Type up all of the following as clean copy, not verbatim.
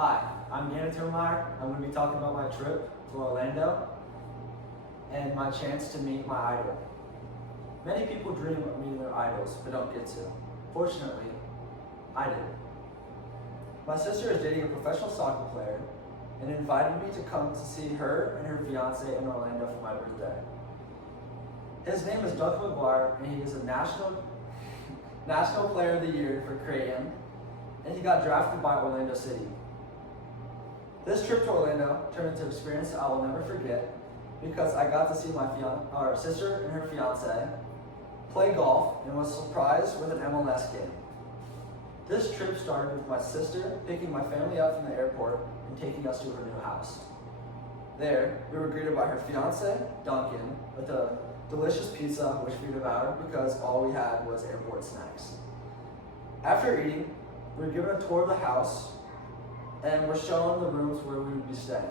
Hi, I'm Gannon Tillmeyer. I'm going to be talking about my trip to Orlando and my chance to meet my idol. Many people dream of meeting their idols, but don't get to. Fortunately, I did. My sister is dating a professional soccer player and invited me to come to see her and her fiance in Orlando for my birthday. His name is Duncan McGuire, and he is a National Player of the Year for Creighton, and he got drafted by Orlando City. This trip to Orlando turned into an experience I will never forget because I got to see my sister and her fiance play golf and was surprised with an MLS game. This trip started with my sister picking my family up from the airport and taking us to her new house. There, we were greeted by her fiance, Duncan, with a delicious pizza which we devoured because all we had was airport snacks. After eating, we were given a tour of the house and were shown the rooms where we would be staying.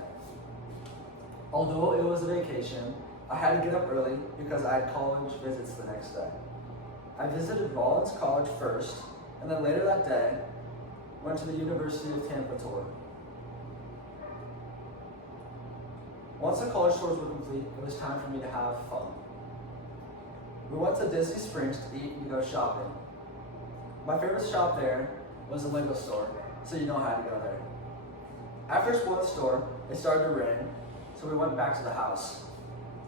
Although it was a vacation, I had to get up early because I had college visits the next day. I visited Rollins College first, and then later that day, went to the University of Tampa tour. Once the college tours were complete, it was time for me to have fun. We went to Disney Springs to eat and go shopping. My favorite shop there was the Lego store, so you know how to go there. After exploring the store, it started to rain, so we went back to the house.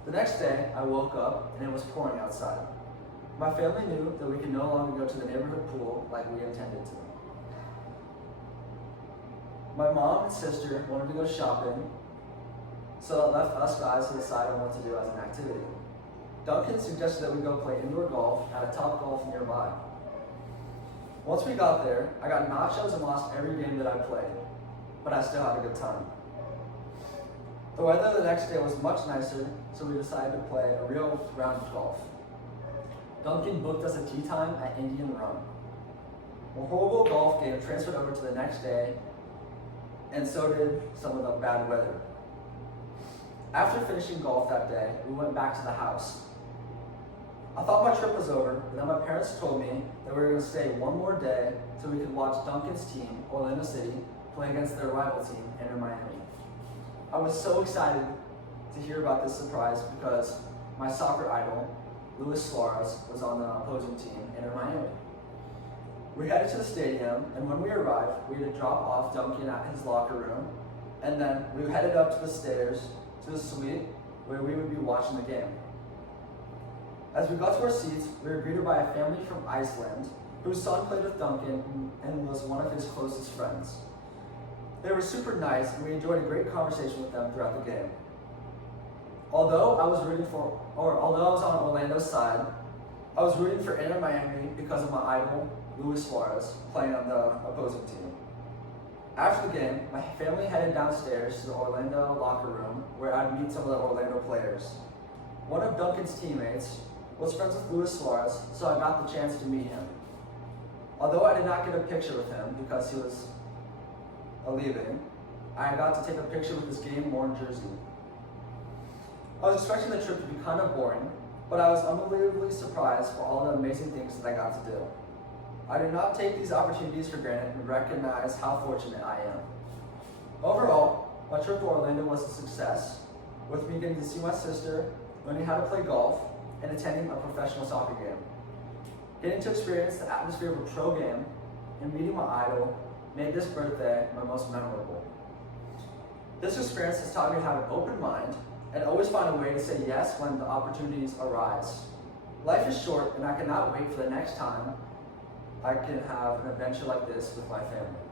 The next day, I woke up and it was pouring outside. My family knew that we could no longer go to the neighborhood pool like we intended to. My mom and sister wanted to go shopping, so it left us guys to decide on what to do as an activity. Duncan suggested that we go play indoor golf at a Top Golf nearby. Once we got there, I got nachos and lost every game that I played, but I still had a good time. The weather the next day was much nicer, so we decided to play a real round of golf. Duncan booked us a tee time at Indian Run. A horrible golf game transferred over to the next day, and so did some of the bad weather. After finishing golf that day, we went back to the house. I thought my trip was over, but then my parents told me that we were going to stay one more day so we could watch Duncan's team, Orlando City, play against their rival team, Inter Miami. I was so excited to hear about this surprise because my soccer idol, Luis Suarez, was on the opposing team, Inter Miami. We headed to the stadium, and when we arrived, we had to drop off Duncan at his locker room, and then we headed up to the stairs to the suite where we would be watching the game. As we got to our seats, we were greeted by a family from Iceland whose son played with Duncan and was one of his closest friends. They were super nice, and we enjoyed a great conversation with them throughout the game. Although I was on Orlando's side, I was rooting for Inter Miami because of my idol, Luis Suarez, playing on the opposing team. After the game, my family headed downstairs to the Orlando locker room where I'd meet some of the Orlando players. One of Duncan's teammates was friends with Luis Suarez, so I got the chance to meet him. Although I did not get a picture with him because he was leaving, I got to take a picture with his game-worn jersey. I was expecting the trip to be kind of boring, but I was unbelievably surprised for all the amazing things that I got to do. I do not take these opportunities for granted and recognize how fortunate I am. Overall, my trip to Orlando was a success, with me getting to see my sister, learning how to play golf, and attending a professional soccer game. Getting to experience the atmosphere of a pro game and meeting my idol made this birthday my most memorable. This experience has taught me to have an open mind and always find a way to say yes when the opportunities arise. Life is short, and I cannot wait for the next time I can have an adventure like this with my family.